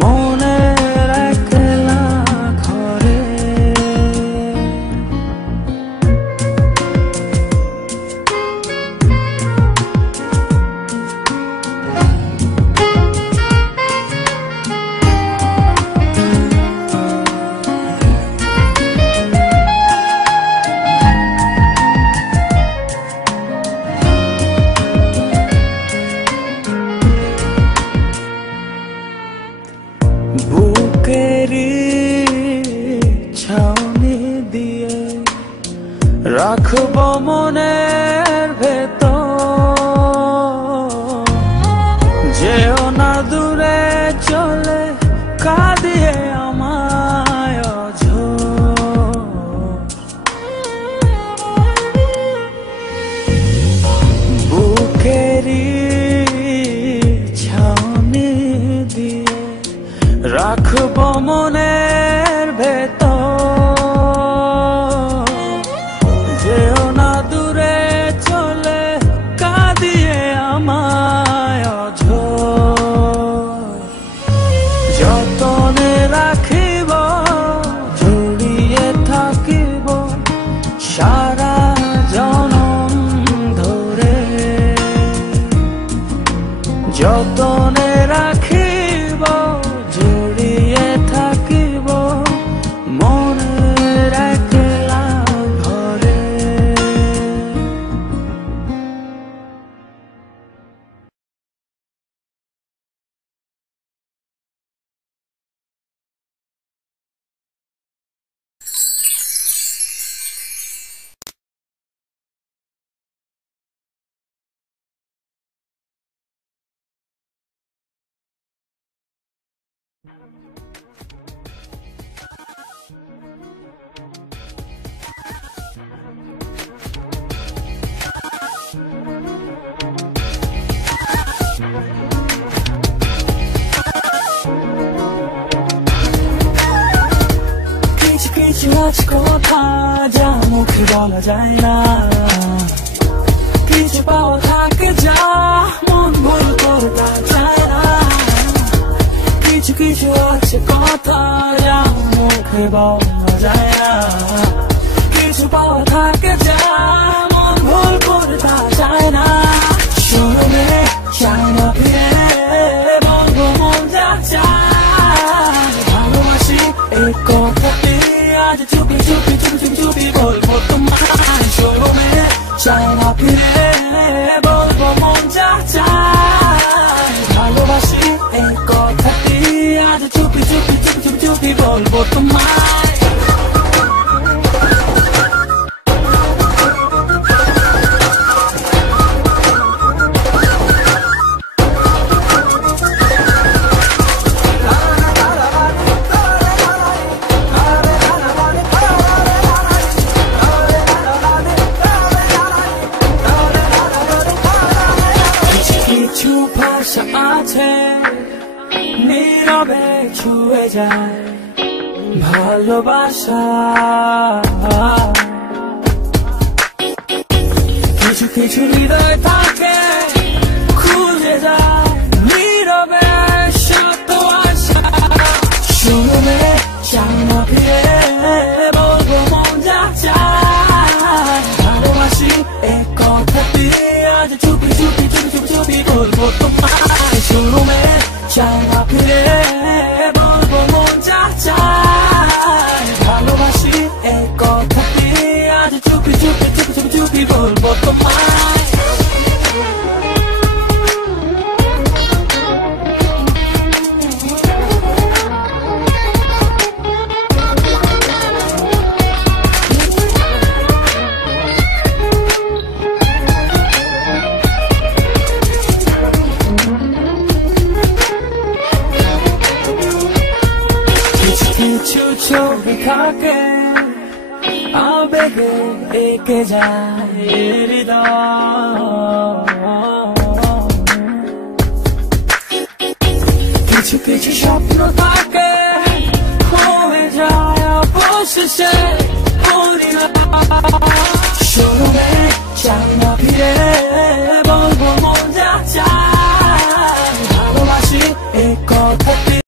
মনের একলা ঘরে বুকেরই ছাউনি দিয়ে রাখব মনের ভেতর, যেও না দূরে চলে কাঁদিয়ে আমায় অঝোর। বুকেরই ছাউনি দিয়ে রাখব মনের ভেতর, যেও না দূরে চলে কাঁদিয়ে আমায় অঝোর। যতনে রাখিব জড়িয়ে থাকিব সারা জনম ধরে, যতনে রাখিব জড়িয়ে থাকিব মনের একলা ঘরে। কিছু কিছু আজ কথা যা মুখে বলা যায় না, কিছু পাওয়া থাকে যা মন ভুল করতে চায় না। কিছু কিছু আছে কথা যা মুখে বলা যায় না, কিছু পাওয়া থাকে যা মন ভুল করতে চায় না। শুনে চায় না ফিরে বলবো মন যা চায়, ভালোবাসি এই কথাটি আজ চুপি চুপি চুপি চুপি চুপি বলবো তোমায়। শুনে চায় না ফিরে বলবো মন যা চায়, ভালোবাসি এই কথাটি আজ চুপি চুপি চুপি চুপি চুপি বলবো তোমায়। কিছু ভাষা আছে নীরবে ছুঁয়ে যায় ভালোবাসা, কিছু কিছু হৃদয় থাকে খুঁজে যায় নীরবে সত্য আশা। শুনে চায় না ফিরে বলবো মন যা চায়, ভালোবাসি এই কথাটি আজ চুপি চুপি চুপি চুপি চুপি বলবো তোমায়। শুনে চায় না ফিরে বলবো মন যা চায়, ভালোবাসি এই কথাটি আজ চুপি চুপি চুপি চুপি চুপি বলবো তোমায়। কিছু ছবি থাকে আবেগে এঁকে যায় হৃদয়, কিছু কিছু স্বপ্ন থাকে হয়ে যায় অবশেষে পরিণত। শুনে চায় না ফিরে